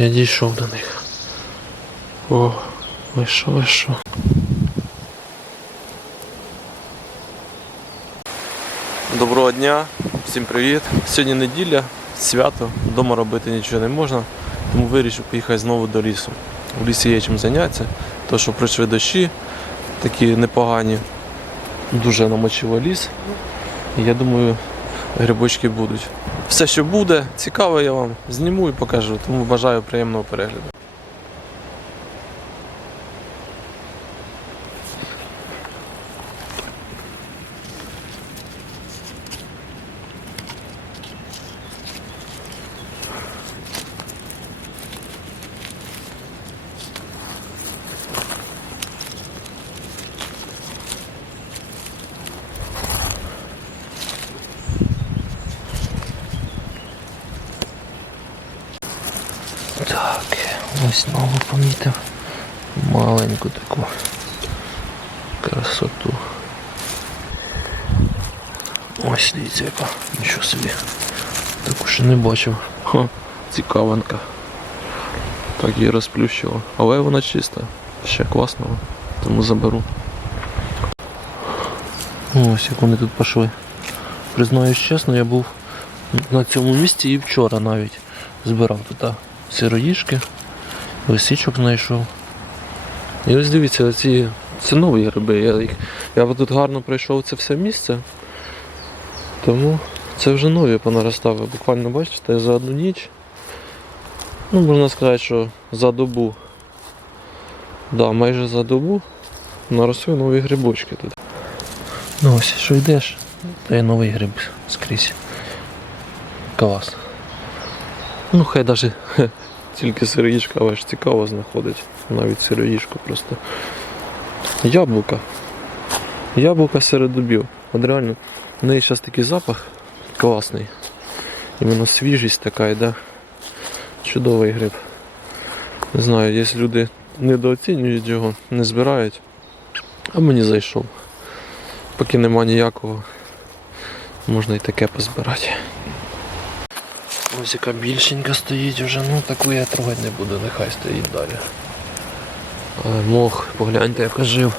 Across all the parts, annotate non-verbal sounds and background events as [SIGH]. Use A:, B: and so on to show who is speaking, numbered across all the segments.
A: Я дійшов до них. О, ви що, ви що? Доброго дня, всім привіт. Сьогодні неділя, свято, вдома робити нічого не можна, тому вирішив поїхати знову до лісу. У лісі є чим зайнятися, то що прийшли дощі, такі непогані, дуже намочило ліс. І я думаю, грибочки будуть. Все, що буде, цікаве, я вам зніму і покажу, тому бажаю приємного перегляду. Так, ось знову помітив маленьку таку красоту. Ось дивіться яка, нічого собі. Таку ще не бачив. Ха, цікавинка. Так її розплющило. Але вона чиста, ще класного, тому заберу. Ось як вони тут пішли. Признаюсь чесно, я був на цьому місці і вчора навіть збирав тут сироїшки, лисичок знайшов. І ось дивіться, ці це нові гриби. Я, їх, я тут гарно пройшов це все місце, тому це вже нові понаростали. Буквально бачите, за одну ніч. Ну, можна сказати, що за добу. Да, майже за добу наросли нові грибочки тут. Ну ось, що йдеш, то є новий гриб скрізь. Клас. Ну, хай навіть [LAUGHS] тільки сироїшка, але ж цікаво знаходить. Навіть сироїшку просто. Яблука. Яблука серед дубів. От реально, в неї зараз такий запах класний. Іменно свіжість така йде. Чудовий гриб. Не знаю, є люди недооцінюють його, не збирають. А мені зайшов. Поки нема ніякого, можна і таке позбирати. Ось яка більшенька стоїть вже, ну таку я трогати не буду, нехай стоїть далі. Але мох, погляньте, як жив.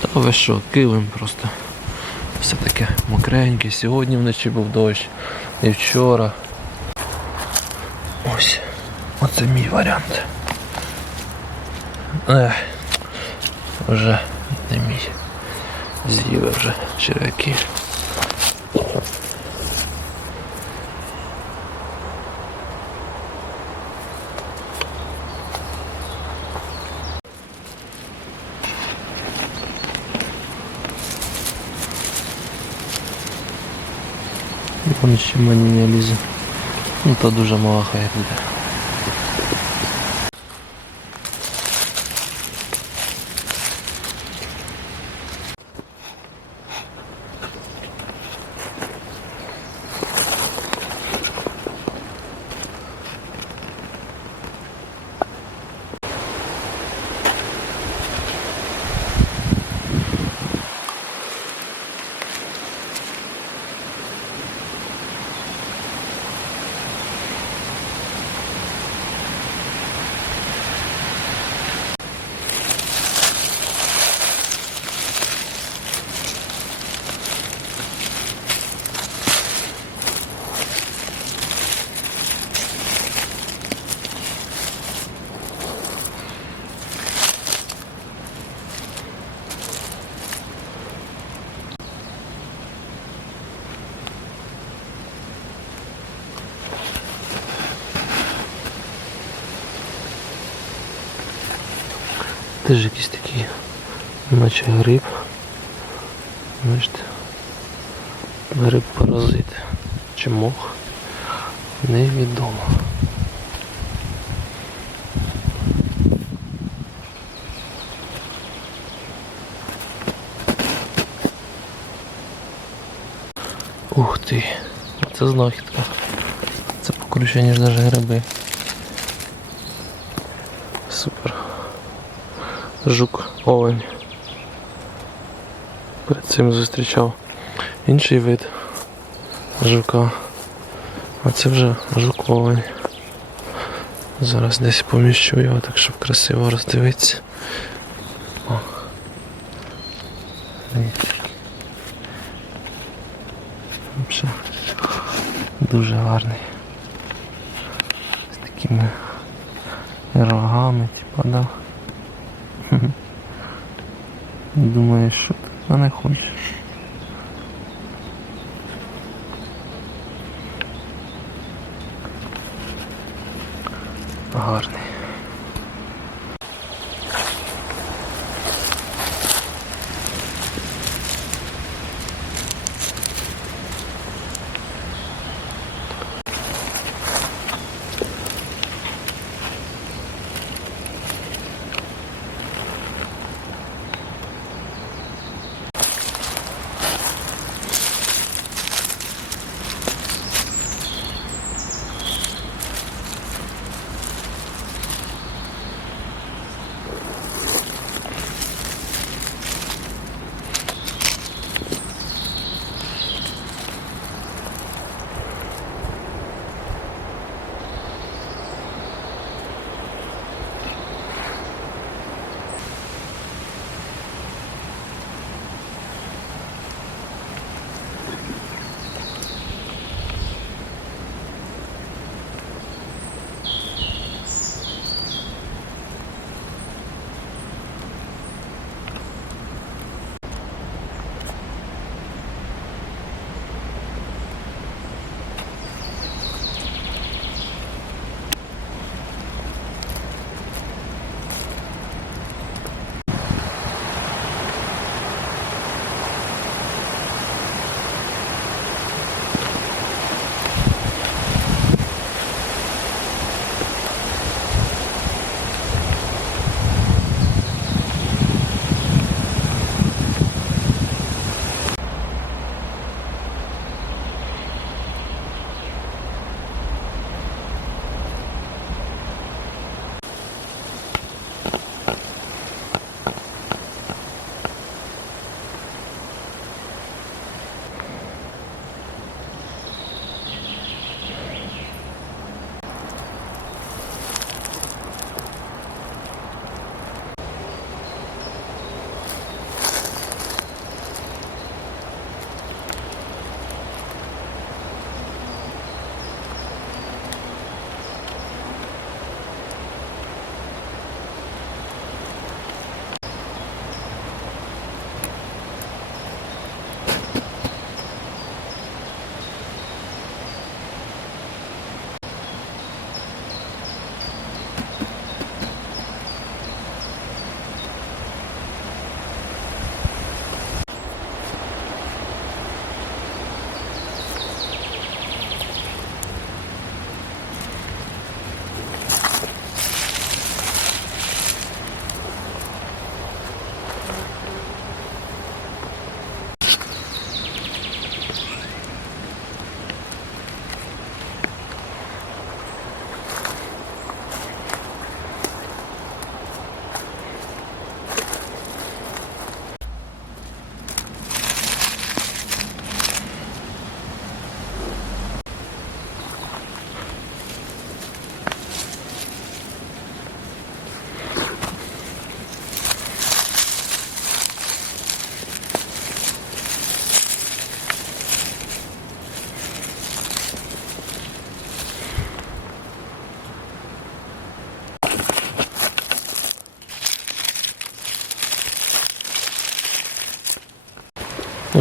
A: Та ви що, килим просто. Все таке мокреньке. Сьогодні вночі був дощ. І вчора. Ось. Оце мій варіант. Ех, вже не мій. З'їли вже черв'яки. Мені не лізе. Ну то дуже мала хай буде. Теж якийсь такий, наче гриб. Бачите? Гриб паразит. Чи мох? Невідомо. Ух ти, це знахідка. Це покруче, ніж навіть гриби. Супер. Жук олень. Перед цим зустрічав інший вид жука. А це вже жук олень. Зараз десь поміщу його так, щоб красиво роздивитися. О. Взагалі дуже гарний. З такими рогами, типа, да. Думаю, що ти не хочеш. Гарний.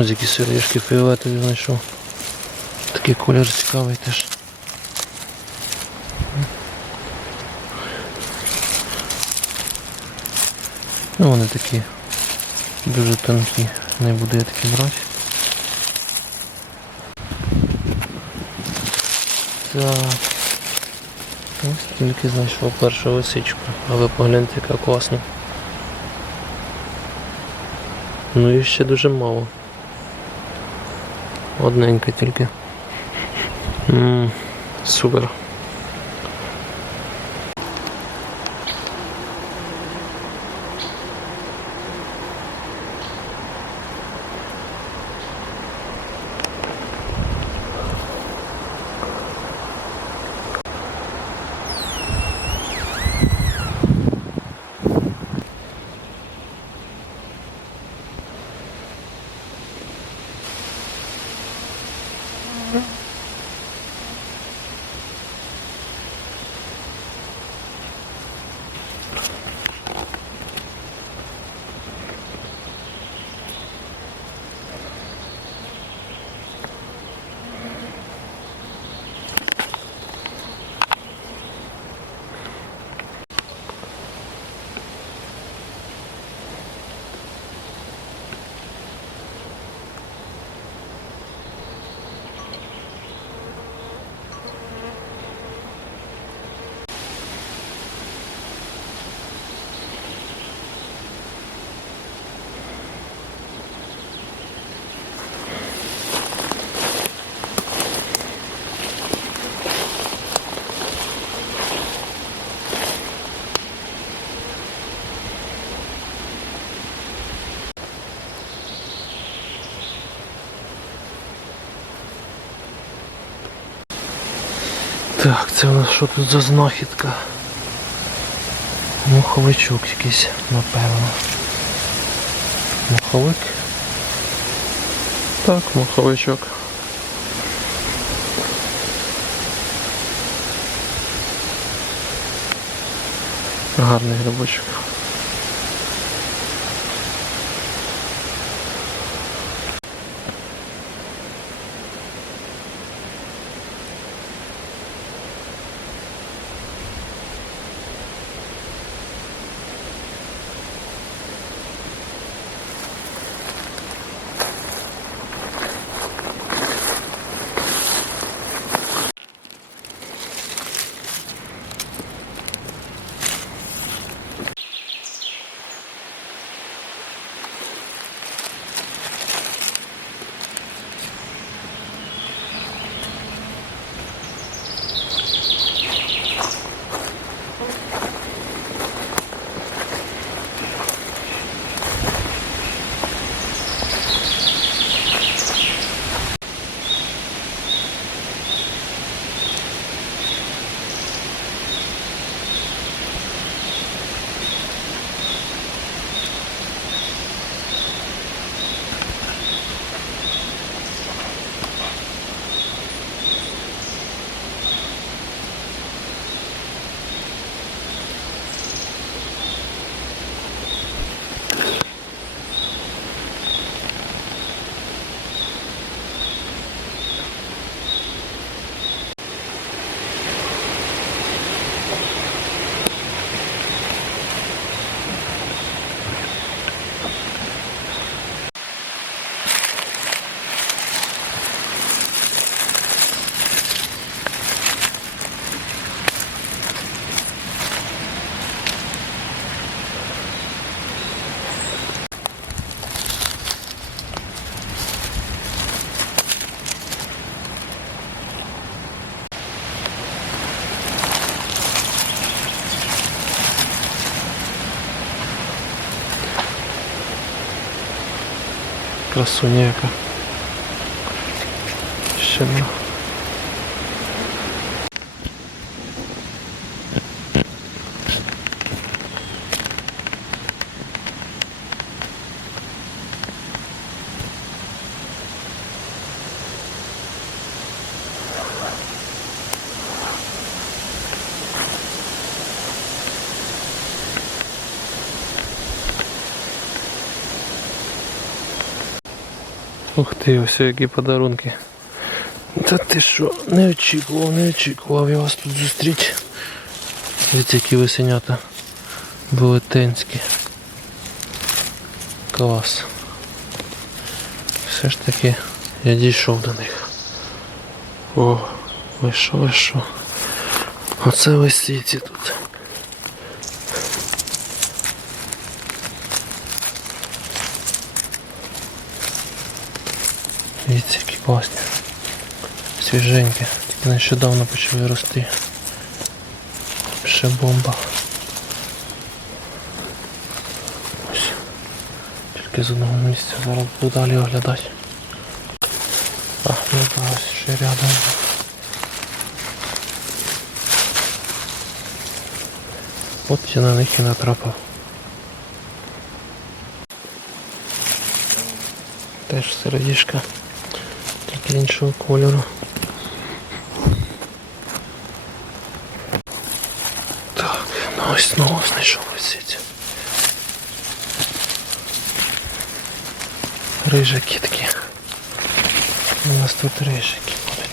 A: Які сироїшки фіолетові знайшов. Такий колір цікавий теж. Ну вони такі дуже тонкі, не буду я такі брати. Так. Ось тільки знайшов першу лисичку, але погляньте, яка класна. Ну і ще дуже мало. Одненька тільки. М, супер. Так, це у нас що тут за знахідка? Муховичок якийсь, напевно. Муховик? Так, муховичок. Гарний грибочок. Красуня яка. Ще Ух ти, ось які подарунки. Та ти що, не очікував, не очікував я вас тут зустріти. Дивіться, які висенята. Велетенські. Клас. Все ж таки я дійшов до них. О, ви що, ви що? Оце лисиці тут. Дивіться, які класні. Свіженькі. Тільки нещодавно почали рости. Ще бомба. Ось. Тільки з одного місця зараз буду далі оглядати. А, ну да, ось ще рядом. От я на них і натрапив. Теж середішка, іншого кольору. Так, ну ось знову знайшов лисицю. Рижаки такі. У нас тут рижаки будуть.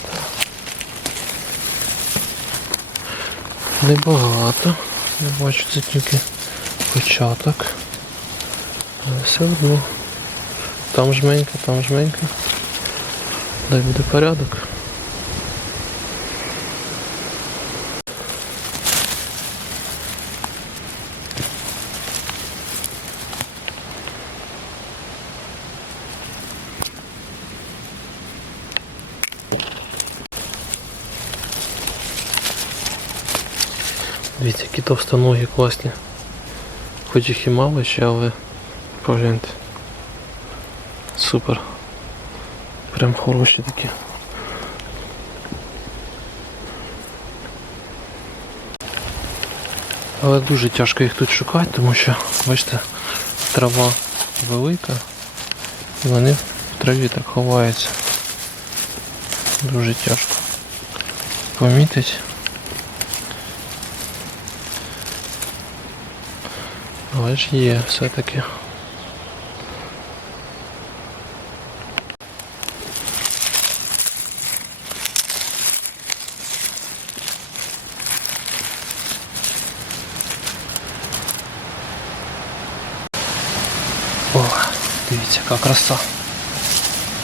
A: Небагато. Не бачу, це тільки початок. Але все одно. Там жменька, там жменька. Дай буде порядок. Дивіться, які товстоногі класні. Хоч їх і мало ще, але погляньте. Супер. Прям хороші такі. Але дуже тяжко їх тут шукати, тому що, бачите, трава велика і вони в траві так ховаються. Дуже тяжко помітити. Але ж є все-таки. Дивіться, яка краса.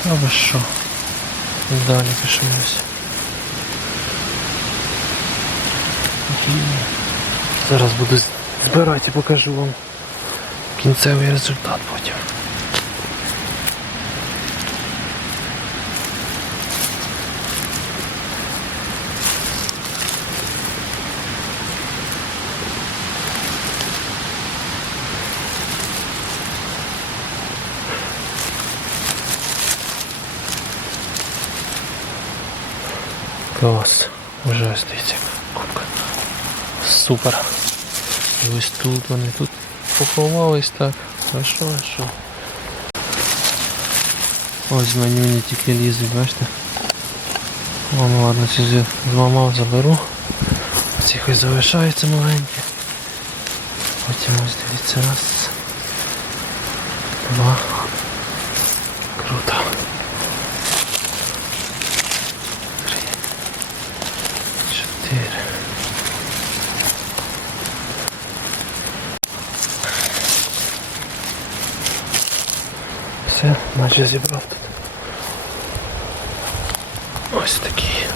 A: Та ви що? Далі пишемось. Зараз буду збирати і покажу вам кінцевий результат потім. Клас. Вже ось дивіться. Супер. І ось тут вони тут поховались так. Хорошо, хорошо. Ось манюні тільки лізуть, бачите? О, ну ладно, ці зламав, заберу. Ці хай залишаються маленькі. Потім ось дивіться раз. Два. Зібрав тут. Ось такий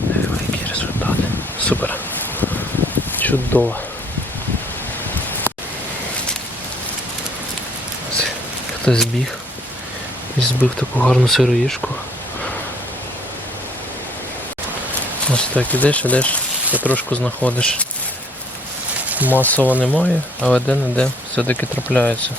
A: невеликий результат. Супер. Чудово. Ось Хтось збіг і збив таку гарну сироїшку. Ось так ідеш, ідеш, потрошку знаходиш. Масово немає, але де-не-де все-таки трапляється.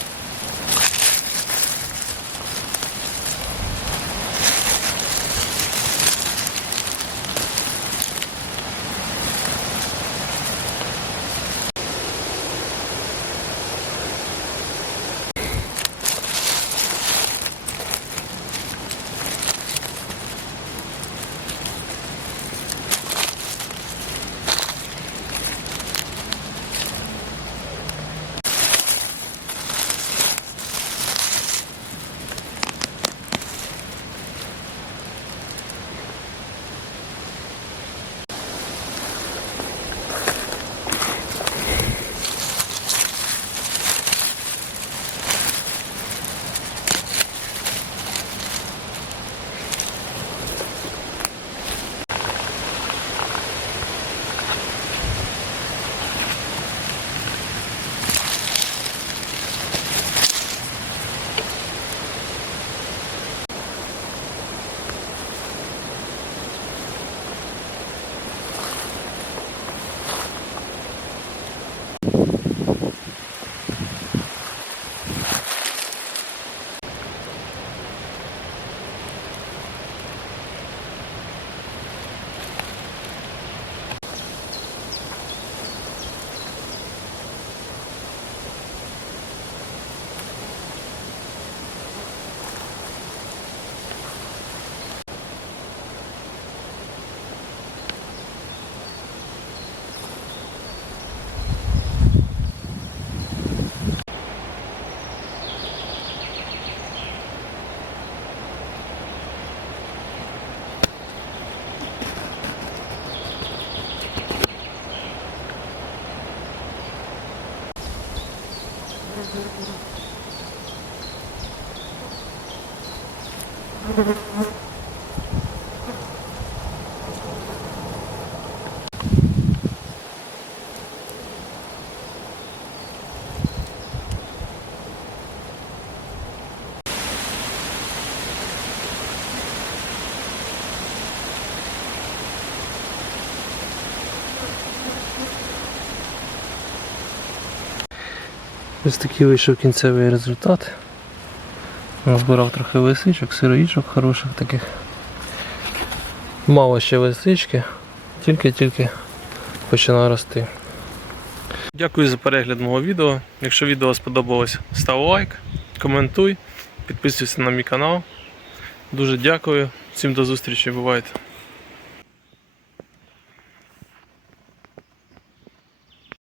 A: Ось такий вийшов кінцевий результат. Назбирав трохи лисичок, сироїчок хороших таких. Мало ще лисички, тільки-тільки починає рости. Дякую за перегляд мого відео. Якщо відео сподобалось, став лайк, коментуй, підписуйся на мій канал. Дуже дякую. Всім до зустрічі, бувайте.